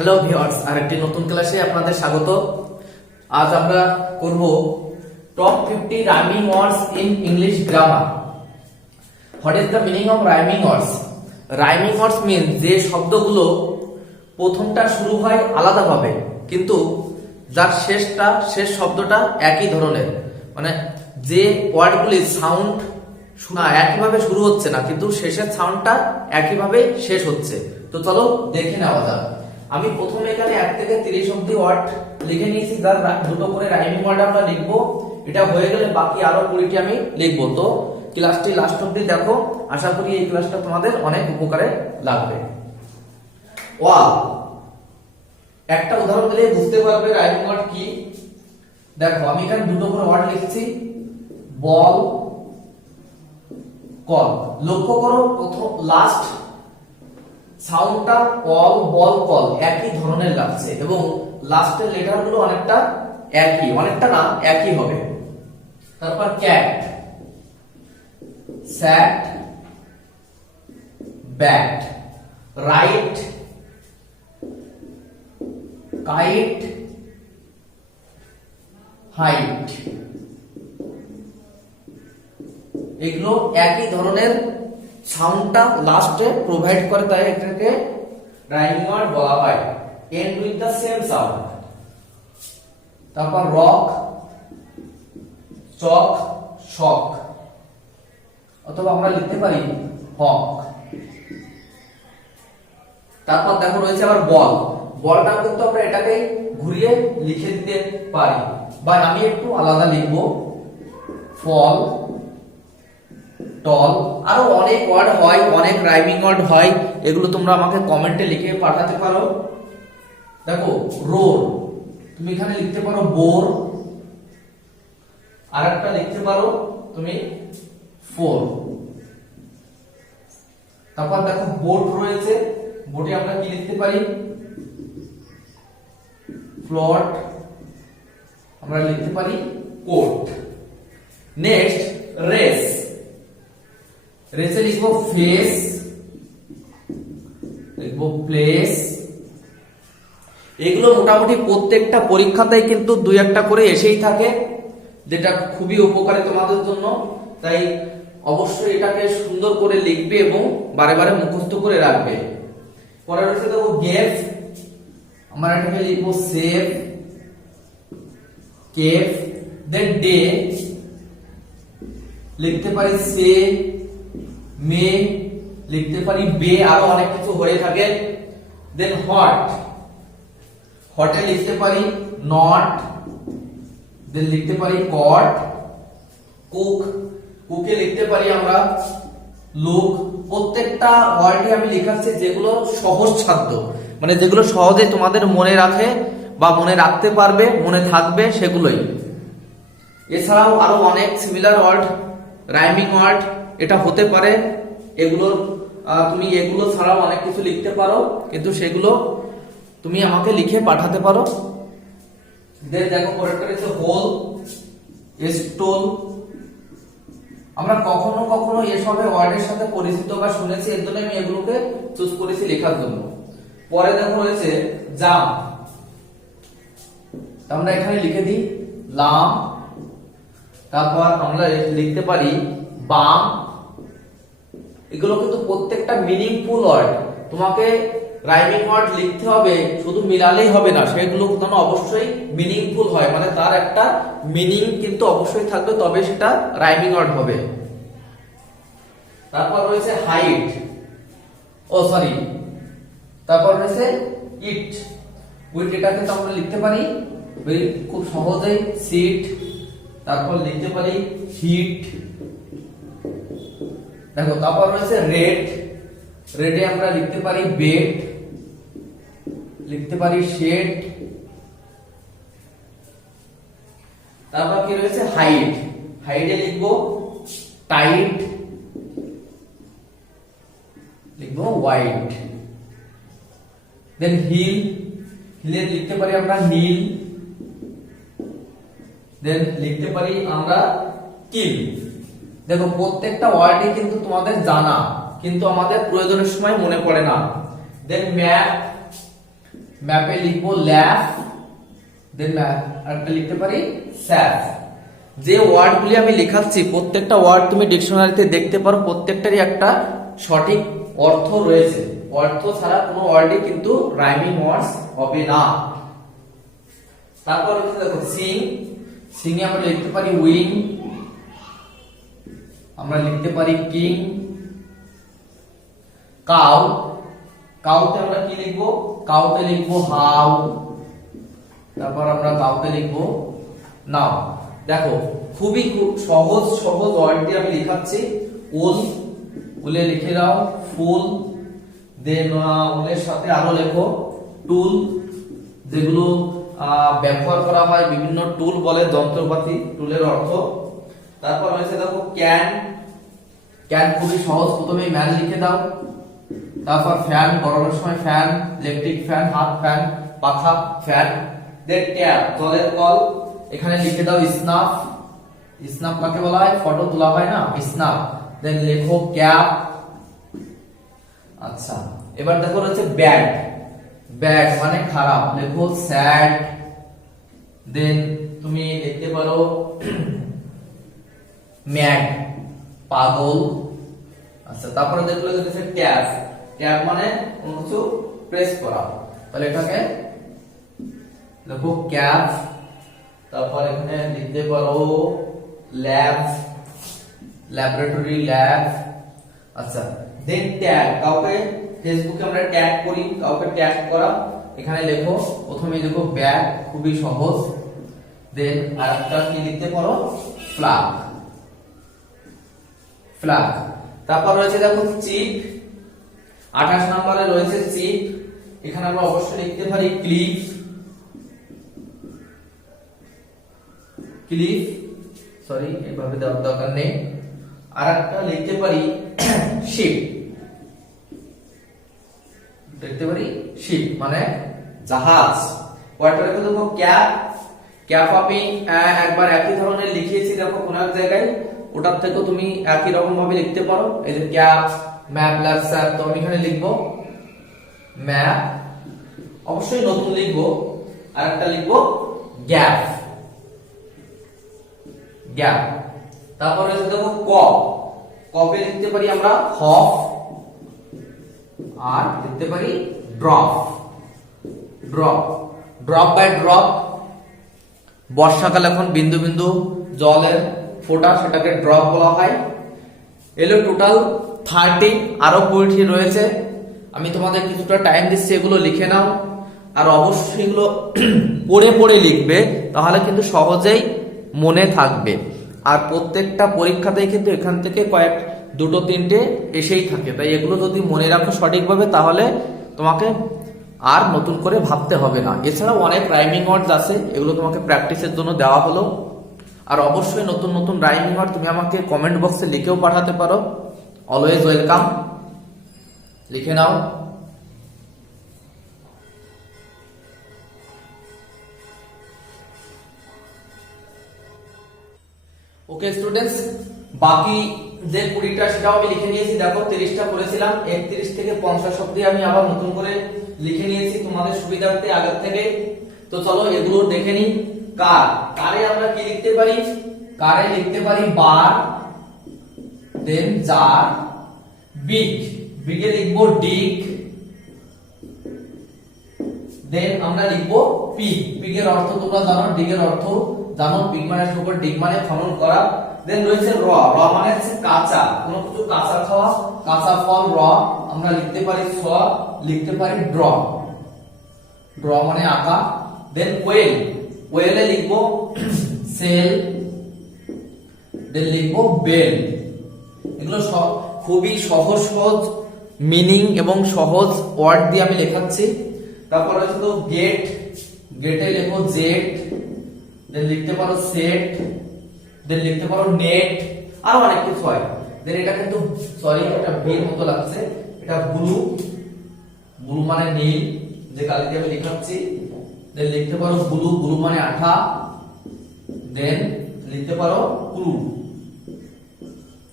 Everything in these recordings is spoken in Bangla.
হ্যালো ভিউয়ার্স, আরেকটি নতুন ক্লাসে আপনাদের স্বাগত। আজ আমরা করব top 50 rhyming words in English grammar. What is the meaning of rhyming words? Rhyming words mean যে শব্দগুলো প্রথমটা শুরু হয় আলাদাভাবে কিন্তু যার শেষ শব্দটা একই ধরনের, মানে যে ওয়ার্ডগুলি সাউন্ড শোনা একইভাবে শুরু হচ্ছে না কিন্তু শেষের সাউন্ডটা একইভাবে শেষ হচ্ছে। তো চলো দেখে নেওয়া যাক। আমি প্রথমে এখানে 1 থেকে 30 অব্দি ওয়ার্ড লিখে নিয়েছি, যার দুটো করে রাইমিং ওয়ার্ড আমরা লিখবো। এটা হয়ে গেলে বাকি আরো 20টি আমি লিখবো। তো ক্লাসটি লাস্ট অব্দি দেখো, আশা করি এই ক্লাসটা তোমাদের অনেক উপকারে লাগবে। ওয়াল, একটা উদাহরণ দিলে বুঝতে পারবে রাইমিং ওয়ার্ড কি। দেখো আমি এখানে দুটো করে ওয়ার্ড লিখছি, বল, কল। লক্ষ্য করো প্রথম লাস্ট সাউন্ডটা অল, বল, কল একই ধরনের লাগছে এবং লাস্টের লেটার গুলো অনেকটা একই, অনেকটা না একই হবে। তারপর ক্যাট, স্যাট, ব্যাট, রাইট, কাইট, হাইট, এগুলো একই ধরনের সাউন্ডটা লাস্টে প্রোভাইড করে, তাই এটাকে রাইমিং ওয়ার্ড বলা হয়। End with the same sound. তারপর রক, চক, শক, অথবা আমরা লিখতে পারি হক। তারপর দেখো রয়েছে আবার বল। বলটা কিন্তু আমরা এটাকে ঘুরিয়ে লিখে দিতে পারি, বা আমি একটু আলাদা লিখবো, ফল, টল। আরো অনেক ওয়ার্ড হয়, অনেক রাইমিং ওয়ার্ড হয়, এগুলো তোমরা আমাকে কমেন্টে লিখে পাঠাতে পারো। দেখো রোড, তুমি এখানে লিখতে পারো বোর, আর একটা লিখতে পারো তুমি ফোর। তারপর দেখো বোট রয়েছে, বোটে আমরা কি লিখতে পারি, ফ্লট, আমরা লিখতে পারি কোট। নেক্সট রেস, রেসে লিখবো ফেস, লিখবো প্লেস। এগুলো মোটামুটি প্রত্যেকটা পরীক্ষাতেই কিন্তু 2-1টা করে এসেই থাকে, যেটা খুবই উপকারী তোমাদের জন্য। তাই অবশ্যই এটাকে সুন্দর করে লিখবে এবং বারে বারে মুখস্থ করে রাখবে। পরে রয়েছে দেখো গেভ, আমরা এটাকে লিখবো সেভ, কেভ। দেন ডে, লিখতে পারি সে, মে, লিখতে পারি বে, আরো অনেক কিছু হয়ে থাকে। দেন হট, হটে লিখতে পারি নট, দেন লিখতে পারি কট। কুক, কুকে লিখতে পারি আমরা লুক। প্রত্যেকটা ওয়ার্ডই আমি লিখাচ্ছি যেগুলো সহজসাধ্য, মানে যেগুলো সহজে তোমাদের মনে রাখে বা মনে রাখতে পারবে, মনে থাকবে সেগুলোই। এছাড়াও আরো অনেক সিমিলার ওয়ার্ড, রাইমিং ওয়ার্ড এটা হতে পারে। এগুলোর তুমি এগুলো ছাড়াও অনেক কিছু লিখতে পারো, কিন্তু সেগুলো তুমি আমাকে লিখে পাঠাতে পারো। দেখো পরেরটা রয়েছে হোল, স্টোল। আমরা কখনো কখনো এসবের ওয়ার্ডের সাথে পরিচিত বা শুনেছি, এর জন্য আমি এগুলোকে চুজ করেছি লেখার জন্য। পরে দেখো রয়েছে জাম, আমরা এখানে লিখে দিই লাম। তারপর আমরা লিখতে পারি বাম। এগুলো কিন্তু প্রত্যেকটা মিনিংফুল ওয়ার্ড। তোমাকে রাইমিং ওয়ার্ড লিখতে হবে, শুধু মিলালেই হবে না, সেগুলো যেন অবশ্যই মিনিংফুল হয়, মানে তার একটা মিনিং কিন্তু অবশ্যই থাকবে, তবে সেটা রাইমিং ওয়ার্ড হবে। তারপর রয়েছে হাইট, তারপর রয়েছে ইট, উইট। এটাকে তো আমরা লিখতে পারি খুব সহজেই সিট। তারপর লিখতে পারি হিট। দেখো তারপর রয়েছে রেড, রেডে আমরা লিখতে পারি বেড, লিখতে পারি শেড। তারপর কি রয়েছে হাইট, হাইটে লিখবো টাইট, লিখবো হোয়াইট। দেন হিল, হিলে লিখতে পারি আমরা নীল। দেন লিখতে পারি আমরা কিল। দেখো প্রত্যেকটা ওয়ার্ডই কিন্তু তোমাদের জানা, কিন্তু আমাদের প্রয়োজনের সময় মনে পড়ে না। দেন ম্যাপ, ম্যাপে লিখবো ল্যাপ, দেন একটা লিখতে পারি স্যাপ। যে ওয়ার্ডগুলি আমি লেখাচ্ছি প্রত্যেকটা ওয়ার্ড তুমি ডিকশনারিতে দেখতে পারো, প্রত্যেকটারই একটা সঠিক অর্থ রয়েছে। অর্থ ছাড়া কোনো ওয়ার্ডই কিন্তু রাইমিং ওয়ার্ডস হবে না। তারপর দেখো সিং, সিং এ আমরা লিখতে পারি উইং, আমরা লিখতে পারি কিং। কাউ, কাউতে আমরা কি লিখবো? কাউতে লিখবো হাউ, তারপর আমরা কাউতে লিখবো নাও। দেখো খুবই সহজ সহজ ওয়ার্ড দিয়ে আমি লেখাচ্ছি। উল, উলে লিখে দাও ফুল, দেন উলের সাথে আরো লেখো টুল, যেগুলো ব্যবহার করা হয়, বিভিন্ন টুল বলে যন্ত্রপাতি, টুলের অর্থ। তারপর রয়েছে দেখো ক্যান, ক্যান খুবই সহজ, প্রথমে ম্যান লিখে দাও। তারপর ফ্যান, গরমের সময় ফ্যান, ইলেকট্রিক ফ্যান, হাত ফ্যান, পাখা ফ্যান। দেন ট্যাপ, জলের কল, এখানে লিখে দাও স্নাফ, স্নাফ কাকে বলা হয়? ফটো তোলা হয় না, স্নাফ। দেন লেখো ক্যাপ। আচ্ছা এবার দেখো রয়েছে ব্যাড, ব্যাড মানে খারাপ, লেখো স্যাড। দেন তুমি লিখতে পারো ম্যাড, পাগল। আচ্ছা তারপরে দেখো রয়েছে ট্যাপ, ট্যাপ মানে কোনো কিছু প্রেস করা, তাহলে এটাকে লেখো ক্যাপ। তারপর এখানে লিখতে পারো ল্যাব, ল্যাবরেটরি ল্যাব। আচ্ছা দেন ট্যাগ, কাউকে ফেসবুকে আমরা ট্যাগ করি, কাউকে ট্যাগ করা, এখানে লেখো প্রথমে লেখো ব্যাগ, খুবই সহজ। দেন আরেকটা কি লিখতে পারো ফ্ল্যাগ, ফ্ল্যাগ। তারপর রয়েছে দেখো চিপ, 28 নম্বরে রয়েছে চিপ, এখানে আমরা অবশ্যই লিখতে পারি ক্লিপ, ক্লিপ, সরি এভাবে দেওয়ার দরকার নেই। আর একটা লিখতে পারি শিপ, লিখতে পারি শিপ মানে জাহাজ। ওয়াটার রেখে দেবো ক্যাপ, ক্যাপ আমি একবার একই ধরনের লিখিয়েছি দেখো কোন এক জায়গায়, ওটার থেকে তুমি একই রকম ভাবে লিখতে পারো। এই যে ক্যাপ, ম্যাপ, ল্যাব, স্যাপ, তো আমি এখানে লিখবো ম্যাপ, অবশ্যই নতুন লিখবো। আর একটা লিখবো গ্যাপ, গ্যাপ। তারপরে দেখো কপ, কপে লিখতে পারি আমরা হফ, আর লিখতে পারি drop, drop, drop by drop. বর্ষাকালে এখন বিন্দু বিন্দু জলের ফোঁটা, সেটাকে ড্রপ বলা হয়। এলো টোটাল 30, আরো পোয়েট্রি রয়েছে, আমি তোমাদের কিছুটা টাইম দিচ্ছি, এগুলো লিখে নাও। আর অবশ্যই এগুলো পড়ে পড়ে লিখবে, তাহলে কিন্তু সহজেই মনে থাকবে। আর প্রত্যেকটা পরীক্ষাতেই কিন্তু এখান থেকে কয়েক দুটো তিনটে এসেই থাকে, তাই এগুলো যদি মনে রাখো সঠিকভাবে তাহলে তোমাকে আর নতুন করে ভাবতে হবে না। এছাড়াও অনেক রাইমিং ওয়ার্ডস আছে, এগুলো তোমাকে প্র্যাকটিসের জন্য দেওয়া হলো। আর অবশ্যই নতুন নতুন রাইমিং ওয়ার্ড তুমি আমাকে কমেন্ট বক্সে লিখেও পাঠাতে পারো, অলওয়েজ ওয়েলকাম, লিখে নাও। ওকে স্টুডেন্টস, বাকি যে 20টা সেটাও আমি লিখে নিয়েছি। দেখো 30টা করেছিলাম, 31 থেকে 50 অবধি আমি আবার নতুন করে লিখে নিয়েছি তোমাদের সুবিধার্থে আগের থেকে। তো চলো এগুলো দেখে নিই। কার, কারে আমরা কি লিখতে পারি? কারে লিখতে পারি বার, দেন জার। বিগ, বিগে লিখবো ডিক, দেন আমরা লিখবো পিগ। পিগের অর্থ তোমরা জানো, ডিগের অর্থ জানো, পিগ মানে শুকর, ডিগ মানে খনন করা। দেন রয়েছে র, র মানে হচ্ছে কাঁচা, কোনো কিছু কাঁচা খাওয়া, কাঁচা ফল র, আমরা লিখতে পারি স, লিখতে পারি ড্র, ড্র মানে আঁকা। দেন ওয়েল, ওয়েলে লিখবো সেল, দেন লিখবো বেল। এগুলো খুবই সহজ সহজ মিনিং এবং সহজ ওয়ার্ড দিয়ে আমি লেখাচ্ছি। তারপর রয়েছে তো গেট, গেটে লিখবো জেট, দেন লিখতে পারো সেট, দেন লিখতে পারো নেট, আরো অনেক কিছু হয়। দেন এটা কিন্তু সরি এটা বের মতো লাগছে, এটা ব্লু, ব্লু মানে নীল, যে কালি দিয়ে আমি লিখাচ্ছি। দেন লিখতে পারো ব্লু, ব্লু মানে আঠা। দেন লিখতে পারো ক্লু,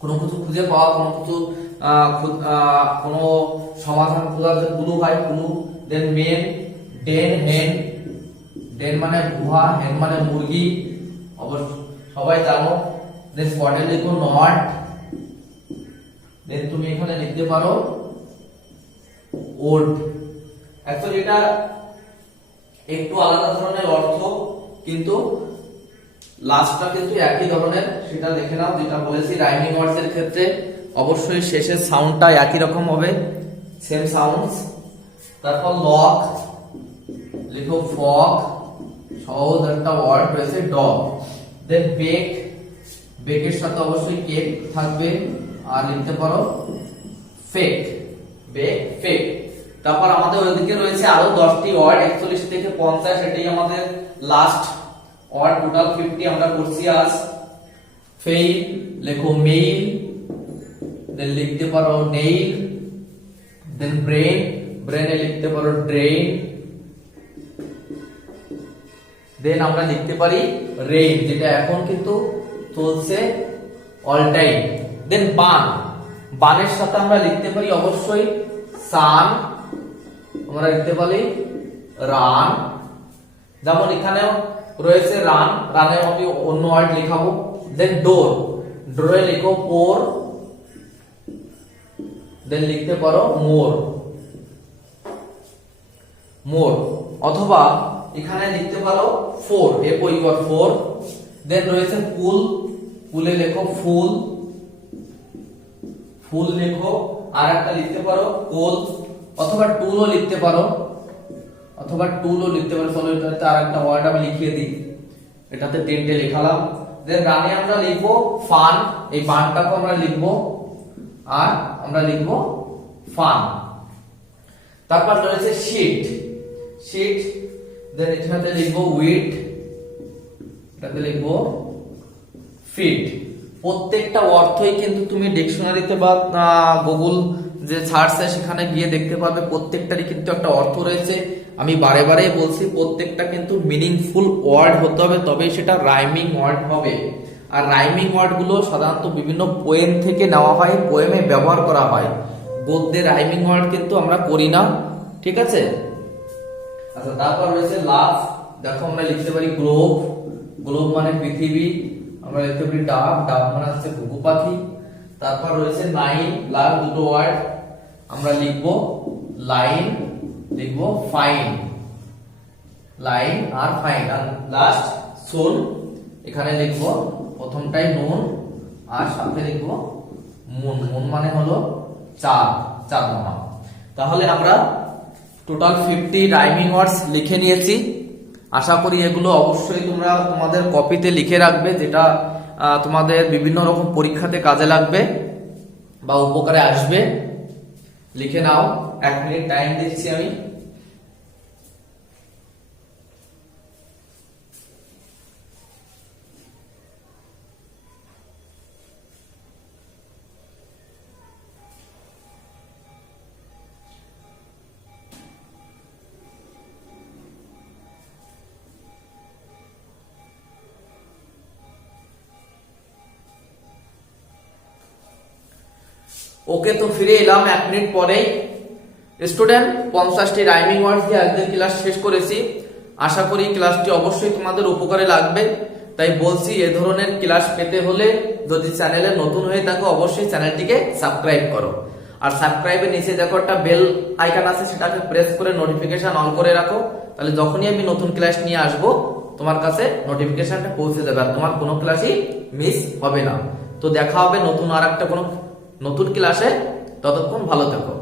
কোনো কিছু খুঁজে পাওয়া, কোনো কিছু কোনো সমাধান খোঁজার যে ক্লু হয়, ক্লু। দেন মেন, ডেন হেন, ডেন মানে গুহা, হেন মানে মুরগি, অবশ্য সবাই জানো। দেন স্পটে লিখো নট, দেন তুমি এখানে লিখতে পারো ওড। অ্যাকচুয়ালি এটা একটু আলাদা ধরনের অর্থ, কিন্তু লাস্টটা কিন্তু একই ধরনের, সেটা দেখে নাও। যেটা বলেছি রাইমিং ওয়ার্ডস এর ক্ষেত্রে অবশ্যই শেষের সাউন্ডটা একই রকম হবে, সেম সাউন্ডস। তারপর লক লিখো ফক, সহজ একটা ওয়ার্ড রয়েছে ডগ। দেন বেক, বেকের সাথে অবশ্যই কেক থাকবে, আর লিখতে পারো ফেক, বেক ফেক। তারপর আমাদের ওইদিকে রয়েছে আরো 10টি ওয়ার্ড, 41 থেকে 50, এটাই আমাদের লাস্ট ওয়ার্ড। টোটাল 50 আমরা করছি আজ। ফেইল লেখো মেইল, দেন লিখতে পারো নেইল। দেন ব্রেন, ব্রেনে লিখতে পারো ড্রেন। দেন আমরা লিখতে পারি রেইন, যেটা এখন কিন্তু চলছে অল টাইম। দেন বান, বানের সাথে আমরা লিখতে পারি অবশ্যই সান, আমরা লিখতে পারি রান। যেমন এখানেও রয়েছে রান, রানে আমি অন্য ওয়ার্ড লিখাবো। দেন ডোর, ডোরে লিখো পোর, দেন লিখতে পারো মোর, মোর। অথবা এখানে লিখতে পারো ফোর, FOR 4। দেন রয়েছে পুল, পুলে লেখো ফুল, ফুল লেখো। আর একটা লিখতে পারো কোল, অথবা টুলও লিখতে পারো, অথবা টুলও লিখতে পারো। চলো এটাতে আর একটা ওয়ার্ড আমি লিখিয়ে দিই, এটাতে 10টে লিখালাম। দেন রানে আমরা লিখবো ফান, এই ফানটাকে আমরা লিখবো, আর আমরা লিখবো ফান। তারপর রয়েছে শীট, শীট। দেন এখানে লিখবো উইট, এটাতে লিখবো ফিট। প্রত্যেকটা অর্থই কিন্তু তুমি ডিকশনারিতে বা গুগল যে সার্চে সেখানে গিয়ে দেখতে পাবে, প্রত্যেকটারই কিন্তু একটা অর্থ রয়েছে। আমি বারে বারে বলছি প্রত্যেকটা কিন্তু মিনিংফুল ওয়ার্ড হতে হবে, তবেই সেটা রাইমিং ওয়ার্ড হবে। আর রাইমিং ওয়ার্ড গুলো সাধারণত বিভিন্ন পোয়েম থেকে নেওয়া হয়, পোয়েমে ব্যবহার করা হয়। গদ্যে রাইমিং ওয়ার্ড কিন্তু আমরা করি না, ঠিক আছে। আচ্ছা, তারপর রয়েছে লাভ, দেখো আমরা লিখতে পারি গ্লোব, গ্লোব মানে পৃথিবী, আমরা লিখতে পারি ডাব, ডাব মানে হচ্ছে ঘুঘু পাখি। তারপর রয়েছে নাইন, লাভ দুটো ওয়ার্ড, আমরা লিখবো লাইন, লিখবো ফাইন, লাইন আর ফাইন। আর লাস্ট সোল, এখানে লিখবো প্রথমটাই নুন, আর সাথে লিখবো মুন, মুন মানে হলো চাঁদ, চাঁদ মামা। তাহলে আমরা টোটাল 50 রাইমিং ওয়ার্ডস লিখে নিয়েছি। আশা করি এগুলো অবশ্যই তোমরা তোমাদের কপিতে লিখে রাখবে, যেটা তোমাদের বিভিন্ন রকম পরীক্ষাতে কাজে লাগবে বা উপকারে আসবে। লিখে নাও, 1 মিনিট টাইম দিচ্ছি আমি। ওকে, তো ফিরে এলাম 1 মিনিট পরেই। স্টুডেন্ট, 50টি রাইমিং ওয়ার্ডস দিয়ে আজকের ক্লাস শেষ করেছি। আশা করি ক্লাসটি অবশ্যই তোমাদের উপকারে লাগবে। তাই বলছি, এ ধরনের ক্লাস পেতে হলে যদি চ্যানেলে নতুন হয়ে থাকো অবশ্যই চ্যানেলটিকে সাবস্ক্রাইব করো। আর সাবস্ক্রাইবের নিচে দেখো একটা বেল আইকন আছে, সেটাকে প্রেস করে নোটিফিকেশন অন করে রাখো। তাহলে যখনই আমি নতুন ক্লাস নিয়ে আসবো তোমার কাছে নোটিফিকেশনটা পৌঁছে যাবে, আর তোমার কোনো ক্লাসই মিস হবে না। তো দেখা হবে নতুন আর একটা কোনো নতুন ক্লাসে, ততক্ষণ ভালো থেকো।